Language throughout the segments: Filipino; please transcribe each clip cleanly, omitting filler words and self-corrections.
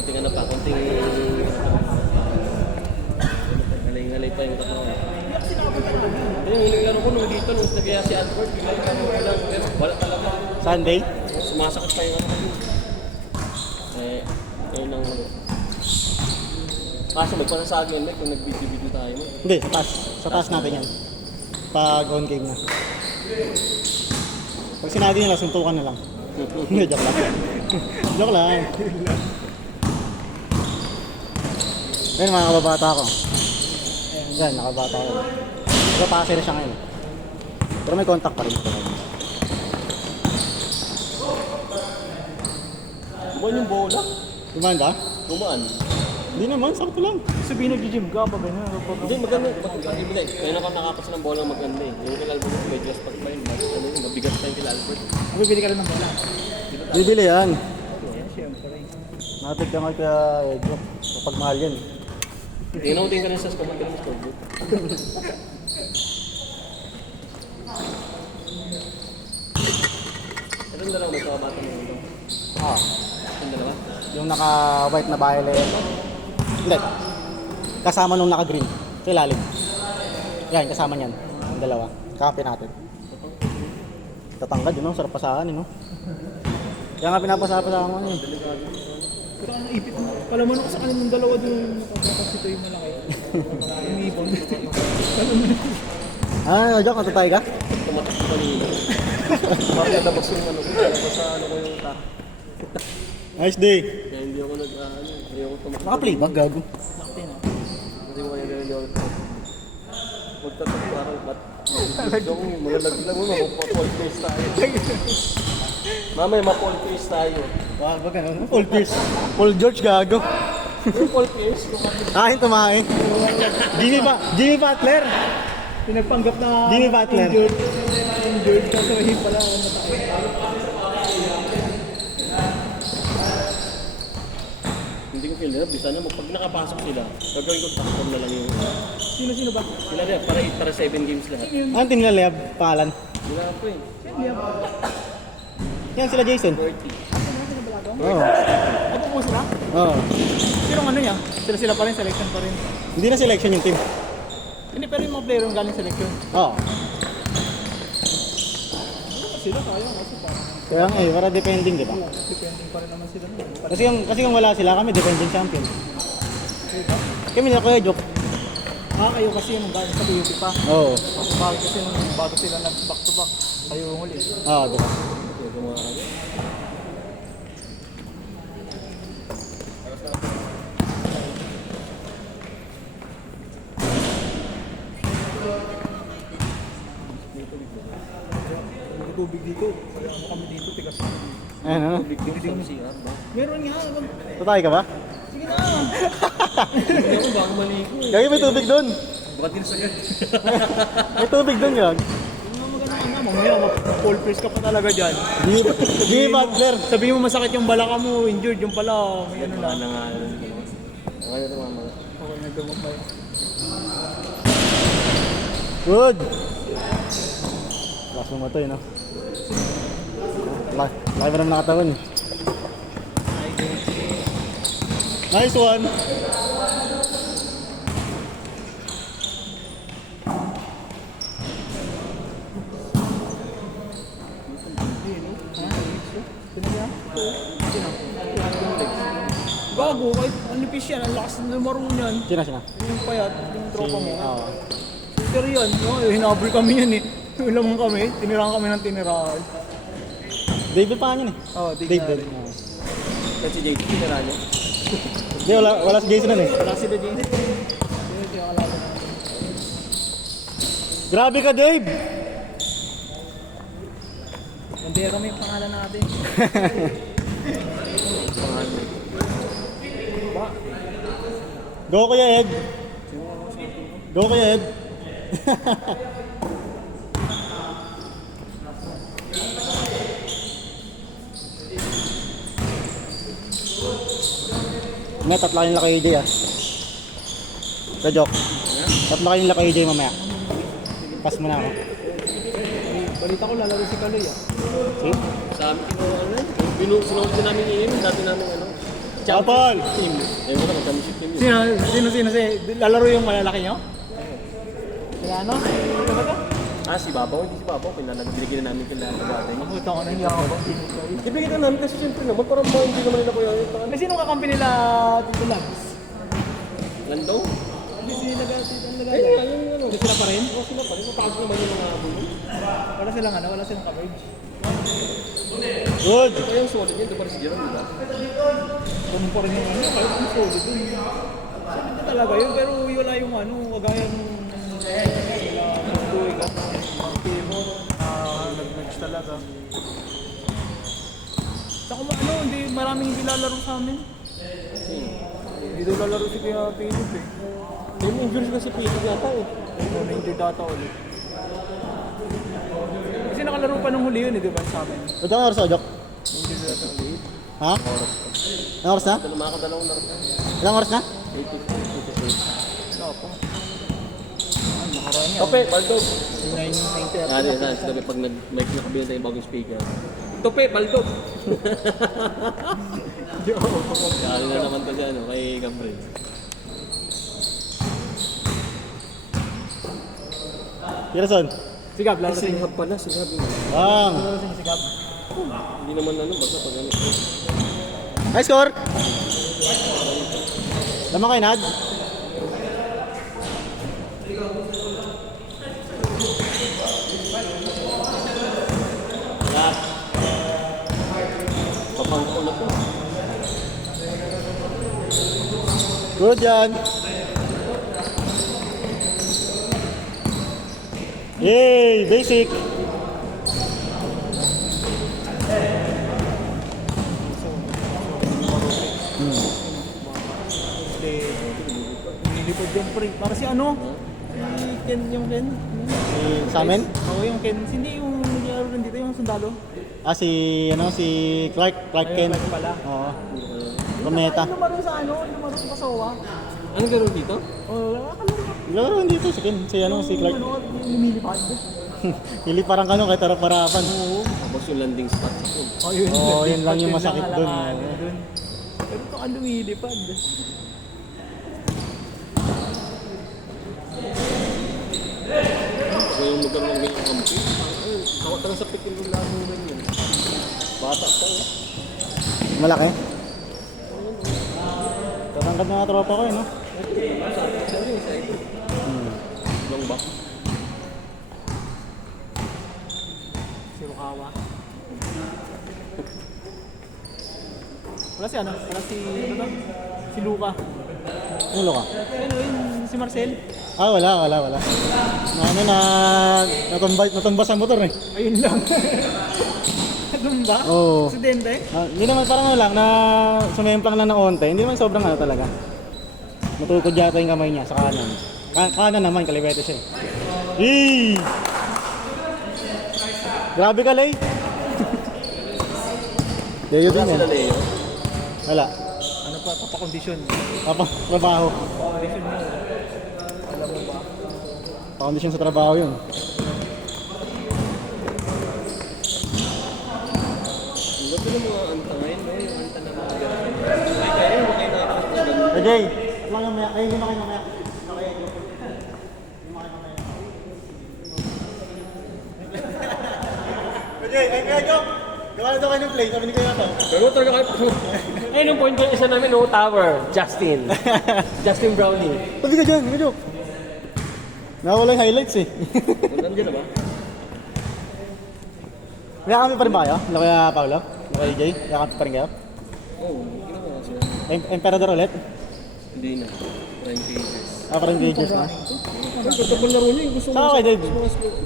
Kunting ano pa, kunting ngalay-ngalay pa yung katawan. Yung huling laro ko nung dito, nung nagkaya si Albert, wala talaga. Sunday? Sumasakit pa yung ano. Ayun ang ano. Kaso magpala sa akin, kung nag-video tayo mo. Hindi, sa taas. Sa taas natin yan. Pag on game na. Pag sinabi nila, suntukan na lang. Hindi, joke lang. Joke lang. Ayun mga kababata ko. Yan, nakabata ko. Pero passer siya ngayon. Pero may contact pa rin. Buwan yung bola? Gumaan ba? Gumaan. Hindi naman, sakto lang. Sabihin nag-gym ka pa ganyan. Hindi, maganda. Maganda. Kaya naman nakapasa ng bola maganda eh. Yung kila Albert, medyo aspag pa yun. Mabigat pa yung kila Albert. Bibili ka rin ng bola. Bibili yan. Yan, siyempre. Natig ka nga kaya Edyo. Kapag mahal yan. Tingnan ka rin sa scoreboard. Anong dalawa may kababata mo ito? Yung dalawa? Yung naka-white na violet. Hindi. Kasama nung naka-green. Sa ilalim. Yan, kasama niyan. Ang dalawa. Kakampi natin. Tatangkad yun, no? Sarap pasahan, no? Kaya nga pinapasa-pasahan ko yun. Pero ang ipit mo. Palaman ako sa kanilang dalawa doon. Nakapasito yung malaki. Yung ipon. Joke, natatay ka? Tumatak ko kanina. Bakit natabas yung ano ko? Tapos sa ano ko yung ta. Nice day. Kaya hindi ako hindi ako tumatak. Naka-playback, gago. Nakapin ah. Hindi ko kaya hindi ako magtatak parang ba't mga naglag mo, mag-fall face tayo. Mamaya ma-fall face tayo. Wag ka, no? Full Pierce. Full George, gago. Yung fall face, Kain, tumain. Jimmy Butler. Pinagpanggap na Jimmy Butler. injured kasi hindi pala matay. hindi ko feel na, bisa na pag nakapasok sila, gagawin ko takpon na lang yung Sino ba? sila rin, para 7 games lahat. Anong team nila, Leab? Pangalan? Sila po eh, Yan, sila Jason. 40. Oo. Ano po sila? Oo. Sino ano niya? Sila pa rin, selection pa rin. Hindi na selection yung team. Hindi, pero yung mga player yung galing selection. Oo. Sila kaya kasi parang Kaya nga para depending, di ba? depending pa rin naman sila. Kasi kung wala sila, kami defending champion. Kami na Kuya Joke. Kayo kasi yung galing sa PUP pa. Oo. Bago sila nag-back to back. Kayo yung huli. Oo, di ba? May tubig dito. Kaya kami dito, tigas. Ayun, ano? Big games sa CR, no? Meron nga. Tatay ka ba? Sige na. Hindi ako baka maligo eh. Gagi, may tubig doon. Baka din sagad. May tubig doon, Gag. Mamaya, full face ka pa talaga dyan. Jimmy Butler. Sabihin mo masakit yung balaka mo, injured yung pala. May ano Wala na. na nga. Ano ito mga mga. Okay, nagdamag ba yun? Good. Last mo to, no? Laki mo naman nakatawan. Nice one. Gago, kahit anipis yan, ang lakas na lumaro niyan. Sina? Yung payat, yung tropa mo. Oo. Pero yan, hinabol kami yan eh. Yung lamang kami, tinirahan kami ng tinirahan. David pa yun eh. Oo, David. Kasi JT, tinira niya. Hindi, wala si Jason nun eh. Wala sila din. Hindi yung kalaban. Grabe ka, Dave! Bandera mo yung pangalan natin. Go Kuya Ed! Go Kuya Ed! May tatlo kayong laki AJ ah. Ka-joke. Tatlo kayong laki AJ mamaya. Pass mo na ako. Balita ko lalaro si Kaloy ah. See? Sa amin, sinunod din namin yun, dati namin ano. Apol! Team. Ewan ko na, championship team yun. Sino? Lalaro yung malalaki nyo? Kaya ano? Ano ba to? Si Babaw, hindi si Babaw. Binigyan na namin kailangan na bagay niya. Puta ko na yung yakabang. Ibigyan na namin kasi siyempre naman, parang hindi naman nila kuya. May sino kakampi nila Tito Labs? Landaw? Hindi sila nagagawa. Ayun nga, yung ano. Hindi sila pa rin? Oo, sila pa rin. Mataas naman yung mga bulo. Wala silang ano, wala silang coverage. Good! Kaya yung solid yun, di ba rin si Jerome, di ba? Ganun pa rin yung ano, kahit ang solid dun. Solid na talaga yun, pero wala yung ano, wagaya nung Tuig at Timor. Nag-match talaga. Saka ano, hindi, maraming hindi lalaro sa amin. Hindi daw lalaro si Kuya Philip eh. May injuries kasi Philip yata eh. Na-injured data ulit. Kasi nakalaro pa nung huli yun eh, di ba sa amin? Ito ang oras o, Jok? Na-injured data ulit. Ha? Ilang oras na? Makakadalawang laro. Ilang oras na? 8:58. Wala pa. Nakaraan niya. Tope, Baldog. 9:90. Sabi pag nag-mic na kabila tayo bagong speaker. Tope, Baldog. Kaya na naman kasi ano, kay Gabriel. Kirason? Sigab, laro sa inyo. Singhab pala, singhab. Bang! Laro sa inyo, Sigab. Hindi naman ano, basta pag ano. High score! Lamang kayo, Nad? Papangko na po. Good yan! Yay! Basic! Nilipod din pre. Para si ano? Si Ken, yung Ken. Sa amin? Oo, yung Ken. Hindi yung naglaro rin dito, yung sundalo. Si Clark Kent. Ayun, pala. Oo. Kometa. Ay, lumaro sa ano? Lumaro sa Pasowa. Ano gano'n dito? Oo, nakalaro. Laro dito si Ken. Si Clark. Ano, lumilipad. Hili parang kano kahit harap-harapan. Oo. Tapos yung landing spot sa pool. Oh, yun, Oo, yun lang yung masakit dun. dun. Pero ito ka lumilipad. Kaya yung lugar ng ngayon kampi. Tawag talaga sa pikil yung laro rin yun. Bata pa eh. Malaki. Tatangkad na tropa ko no? Long back. Si Rukawa. Wala si ano? Wala si ano ba? Si Luca. Ulo ka? Ano yun? Si Marcel? Wala. Natumba sa motor eh. Ayun lang. Ganun ba? Oo. Aksidente? Hindi naman parang ano lang na sumemplang lang ng onte. Hindi naman sobrang ano talaga. Matukod yata yung kamay niya sa kanan. Kanan naman, kaliwete siya eh. Eee! Grabe ka, Lay. Leo din Sila yan. Leo. Wala. Ano pa? Papakondisyon. Trabaho. Papakondisyon mo. Alam mo ba? Pakondisyon sa trabaho yun. Ba't yung mga anta ngayon, no? Yung anta na mga gano'n. Ay, kaya yung mga inaakot na gano'n. Hey, Jay! Lang mamaya. Ay, hindi na kayo mamaya. Jay, ay kaya Jok! Gawa na daw kayo ng play, sabi ni Kuya to. Pero talaga kayo. Ayun yung point ko isa namin, no? Tower. Justin. Justin Brownie. Sabi ka dyan, Jok! Nawala yung highlights eh. Nandiyan na ba? Kaya kami pa rin ba kayo? Ano kaya Paolo? Ano kaya Jay? Kaya kami pa rin kayo? Oo, ginawa ko sila. Emperador ulit? Hindi na. Prime pages. Parang Pages na. Ay, pagkabal laro niyo, yung gusto Saan ka kay Dave?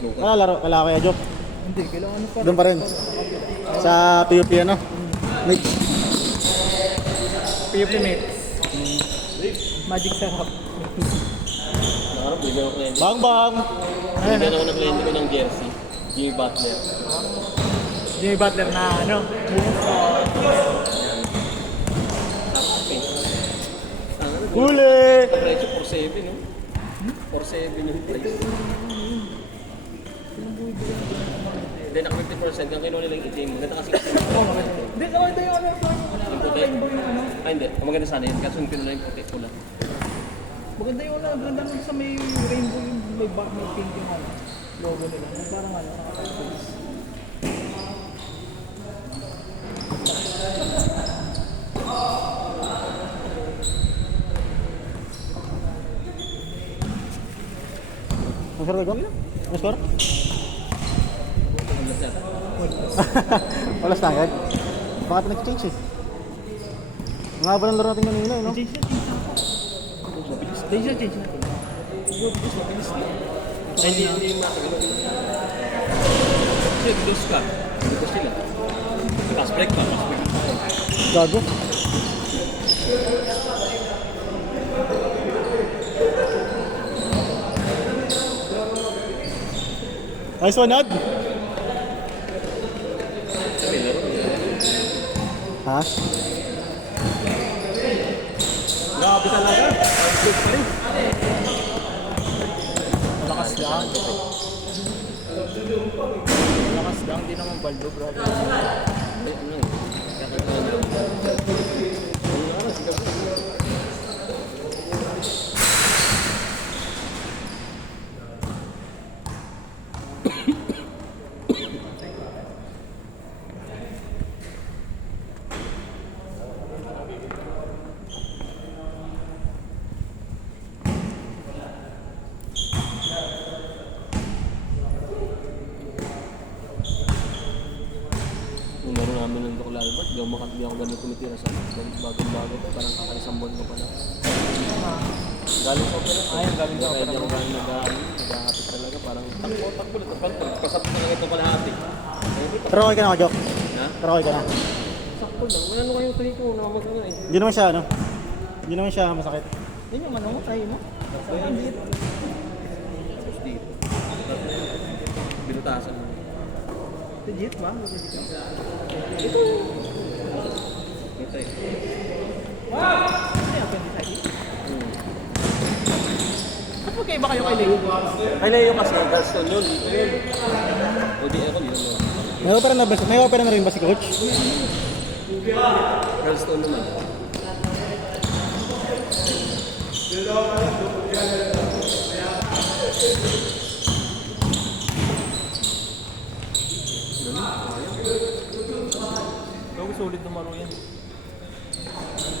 Slow. Wala kaya Jok? Hindi, kailangan ano pa. Doon pa rin. Sa PUP ano? Mate. PUP Mates. Magic Sarap. Nakarap, bigyan ako kliyente. Bang! Bigyan ako ng kliyente ko ng jersey. Jimmy Butler. Jimmy Butler na ano? Huli! Presyo 4.7, no? 4.7 yung price. Hindi, naka 50%. Kung kinuha nila yung itim. Maganda kasi itim. Hindi, maganda yung ano, Yung puti? rainbow yung ano. Ay, hindi. Ang maganda sana yun. Kaso yung kinuha yung puti pula. Maganda yung ano, maganda nung sa may rainbow yung may back, may pink yung ano, logo nila. Yung parang ano, nakakainis. Ang score ko? Ang score? Maganda siya. Wala standard. Baka pa nag-change eh. Ang haba ng laro natin kanina eh, no? Change na, change na. Change natin. Mabilis na. Ay, hindi matagal. Kasi dos ka. Dos sila. Pass break pa. Pass break pa. Gago. Nice one, Ad. Sabi, laro. Ha? Grabe talaga. Good pa rin. Malakas lang. Malakas lang, di naman baldo, brother. Ay, ano eh. Kakagawa na. Ano na, sigaw. Yung laro namin ng Dok Lalbert, di ako ganun tumitira sa bagong-bago to, parang kakaisang buwan ko pa lang. Galing sa opera. Ayun, galing sa opera. Kaya ako galing nag-ahapit talaga, parang takbo na tapos pasap talaga ito kalahati. Pero okay ka na, Jok. Na? Pero okay ka na. Sakto lang, wala nung kayong tuloy ko, namag ano eh. Hindi naman siya, ano? Hindi naman siya masakit. Yun yung ano, try mo. Hindi. Tapos dito. Binutasan mo. Legit ba? Legit ka? Ito eh. Ano yung appendicitis? Ba't magkaiba kayo kay Leo? Ay, Leo kasi, gallstone yun. O di ako, yun. May opera na rin ba si Coach? Gallstone naman. Bago solid na maro yan.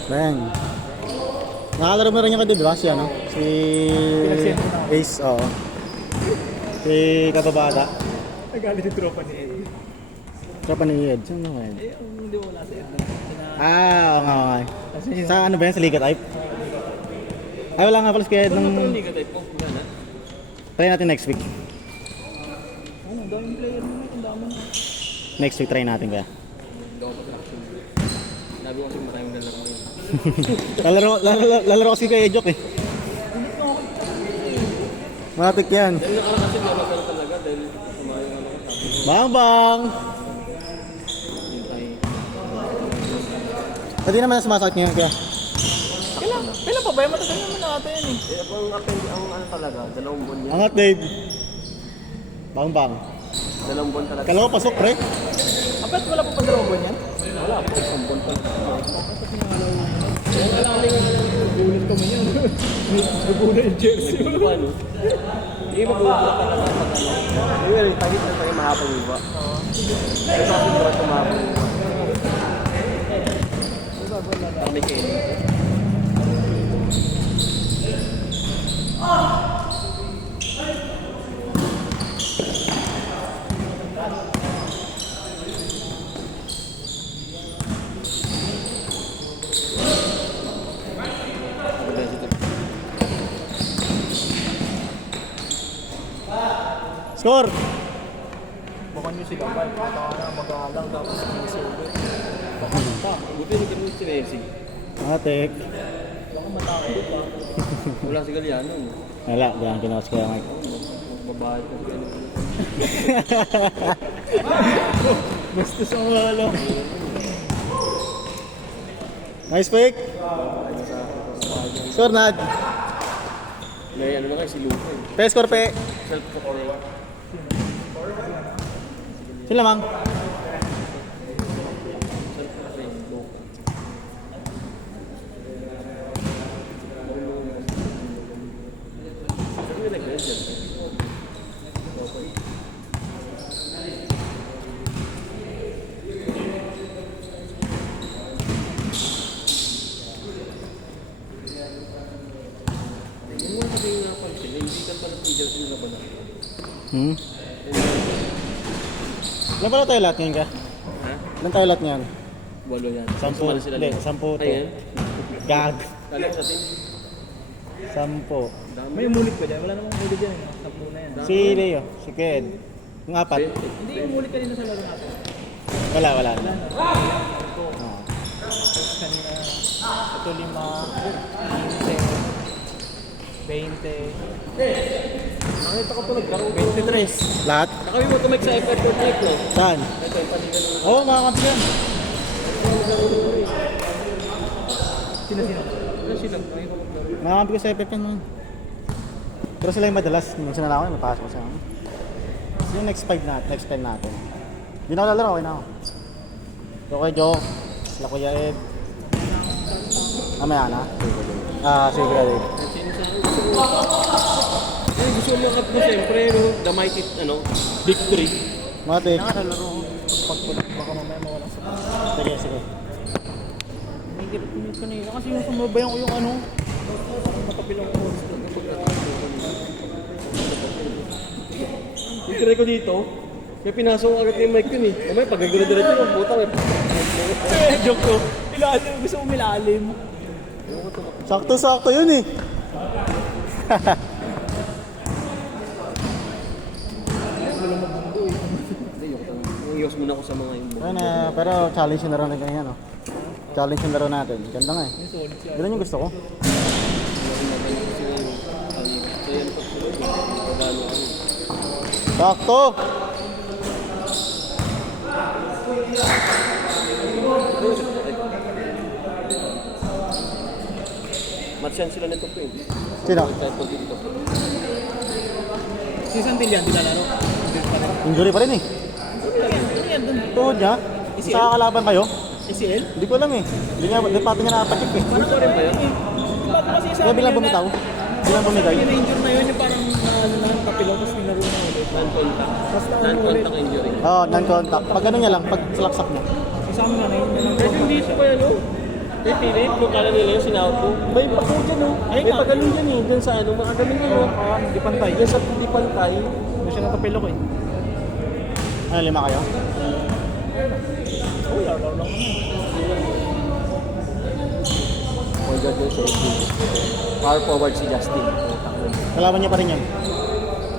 Bang. Nakalaro mo rin yung kadib, di ba? Si Pinagsento na ako. Ace, oo. Si Kababata. Nagalit yung tropa ni Ed. Tropa ni Ed. Saan naman? Eh, hindi wala sa Ed. Oo nga, okay. Kasi Sa ano ba yan? Sa Liga type? Ay, wala nga pala si Ed Ano nung... ito, liga type po? Gana? Try natin next week. ano, daming player mo. Ang dami na. Next week try natin kaya. Hindi ako pag-action. Sabi ko kasi maraming lalaro ngayon. Lalaro kasi kay Ejok eh. Matik yan. Dahil nakarang kasi nalagan talaga dahil sumayang ano ko sabi ko. Bang bang! Hintay. Pwede naman na sumasakit ngayon kaya. Kailan pa ba? Matagal naman natin yan eh. Eh, ang ano talaga, 2 buwan yan. Angat Dave. Bang bang. 2 buwan talaga. Kalawa pasok pre. Apat wala pa pa-draw yan? Wala po, 1 buwan pa. Gulat ka mo yan. Nagulat yung jersey. Hindi ba, no? Hindi mag-uula ka talaga pag ano. Hindi, tagit na tayo mahapang iba. Pero sa akin ba ito mahapang iba? Kami kayo. Score! Baka nyo sila ba? Baka na mag-aalang tapos mag-server. Buti hindi mo si Messi. Matik. Baka matakot pa. Wala si Galiano. Wala, diyan kinawas ko lang. Babae ko. Basta sa mga alam. Nice pick! Score Nad! May ano na kayo si Luca. Pe, score pe! Self-proclaim. Sila mang. Ilan pala tayo lahat ngayon ka? Ha? Ilan tayo lahat ngayon? 8 yan. 10. Sumali sila Hindi, dito. 10 to. Ayan. Gag. Kala ko sa team. 10. May umulit pa dyan. Wala namang umulit dyan. Sampu na yan. Si Leo, si Ked. Yung 4. Hindi yung umulit kanina sa laro natin. Wala. Wala na. Oo. Kanina, ito 5, 20, 20. Nakita ko ito naglaro. 23. Lahat? Nakawin mo tumig sa effort to check ko. Saan? Ito yung paligan ng Oo, mga kapatid. Sino? ano sila. Nakita ko maglaro. Mga kapatid ko sa FF yan mga. Pero sila yung madalas. Minsan na lang ako, may pasok ko sa akin. Yung next 5 natin, next 10 natin. Hindi na ako lalaro, okay na ako. So kay Joe, sila Kuya Ed. Mamaya na. Sige Kuya Ed. Sino sa akin? Gusto mo makap mo siyempre, no? The mighty, victory. Matik. Nakakalaro ko. Pagpulit, baka mamaya mawalang sa Sige. May hirap yung kanina kasi yung sumabayan ko yung matapilang ko. Yung try ko dito, may pinasok ko agad yung mic yun eh. Mamaya pag-gulo-diretso yung putang eh. Joke ko. Ilalim, gusto ko milalim. Sakto yun eh. Iyos muna ako sa mga yung Pero challenge yung laro natin kanina, no? Challenge yung laro natin. Ganda nga eh. Yung solid siya. Ganun yung gusto ko. Sakto! Matsyan sila nito po eh. Sino? Kahit pag dito. Si Santillan, di lalaro. Hindi pa rin. Injury pa rin eh. Ano yan dun? Tuhod niya? Sa kalaban kayo? ACL? Hindi ko alam eh. Hindi pati niya nakapacheck eh. Paano ko rin ba yun? Bago kasi sa Kaya biglang bumitaw. Biglang bumitaw. Yung na-injure na yun, yung parang kapilaw, tapos nilaro na ulit. Non-contact. Basta ano ulit. Non-contact injury. Oo, non-contact. Pag ganun niya lang, pag salaksak mo. Kasama na yun. Pero yung dito pa yan, May Philip, nung kala nila yung sinawag ko. May pako dyan, Ay, May pagaling dyan eh. Dyan sa makagaling yun, Hindi pantay. Dyan sa hindi pantay. Hindi siya nakapilok eh. Ano, 5 kayo? Oh, laro lang naman. Oh God, yung safety. Power forward si Justin. Kalaban niya pa rin yun.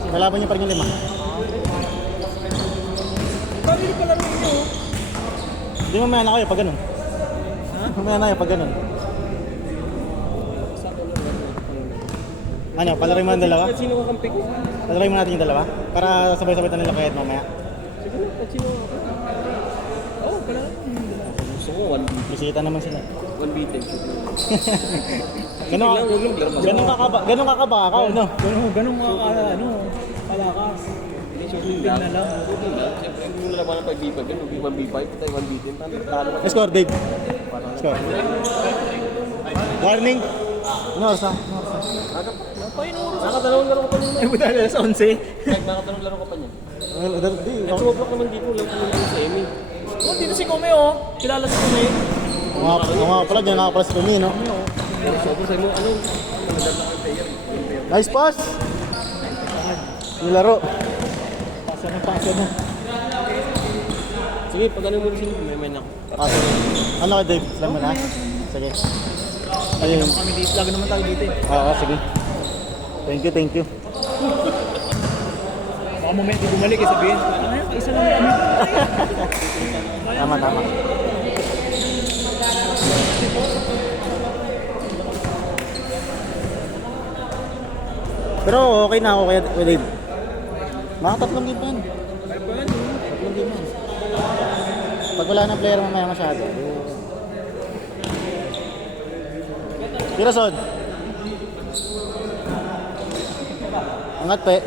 Kalaban niya pa rin yung 5. Pabili pala rin nyo. Hindi mamaya na kayo pag ganun. Mamaya na kayo pag ganun. Ano, palarin mo ang dalawa? At sino kakampi ko? Palarin mo natin yung dalawa? Para sabay-sabay tayo nila kaya mamaya. Siguro, at sino Oo, pala rin. Gusto ko, Bisita naman sila. one beaten. Ganun kakaba ka, no? Ganun mga palakas. Shooting na lang. Siyempre, kung nalaban ng 5v5, ganun, 1v5, tayo 1v10, talo ka. Score, Dave. Score. Warning. Ano oras na? Nakadalawang laro ko pa niya. Ay, buta na sa 11. Kahit nakadalawang laro ko pa niya. Di. Nag-sumablock naman dito, lang ko yung sa Emi. Oh, dito si Kume oh. Kilala si Kume. Nga pala, dyan nga pala si Tumi, no? Sobrang sa'yo mo, Nice pass! Yung laro. Pasa na. Sige, pag ano mo rin sila, may ako. Sige. Ano ka, Dave? Alam mo na? Sige. Ayun. Kami dito, lagi naman tayo dito eh. Oo, sige. Thank you. Baka moment di bumalik eh, sabihin. Ay, isa lang kami. Tama. Pero okay na ako kaya Dave. Mga 3 game pa yan. 3 game yan. Pag wala na player mamaya masyado. Tirason. Angat pe.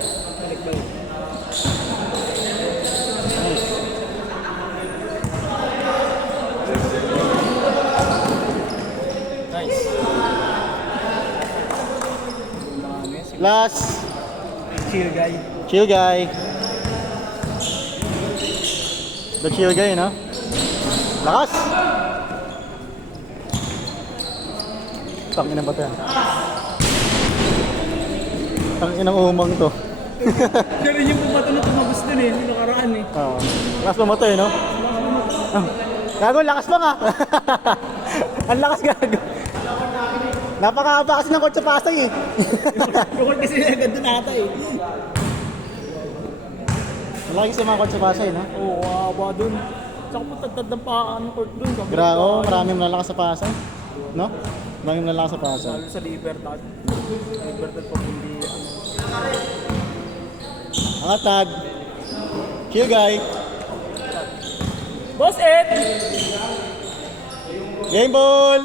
Last. Chill guy. Chill guy. The chill guy, no? Lakas! Tangina ba ito yan? Tanginang umang to. Pero yung pumato na tumagos dun eh, yung nakaraan eh. Oo. Lakas mamatay, no? Gago, lakas pa nga. Ang lakas gago. Napakahaba kasi ng kotse Pasay eh. Bukod kasi agad dun ata eh. Malaki sa mga kotse Pasay, no? Oo, haba dun. Tsaka po tagtad ng paan ng court dun. Grao, maraming malalakas sa Pasay. No? Maraming malalakas sa Pasay. Lalo sa Libertad. Libertad pag hindi ano. Ang atag. Chill guy. Boss Ed! Game ball!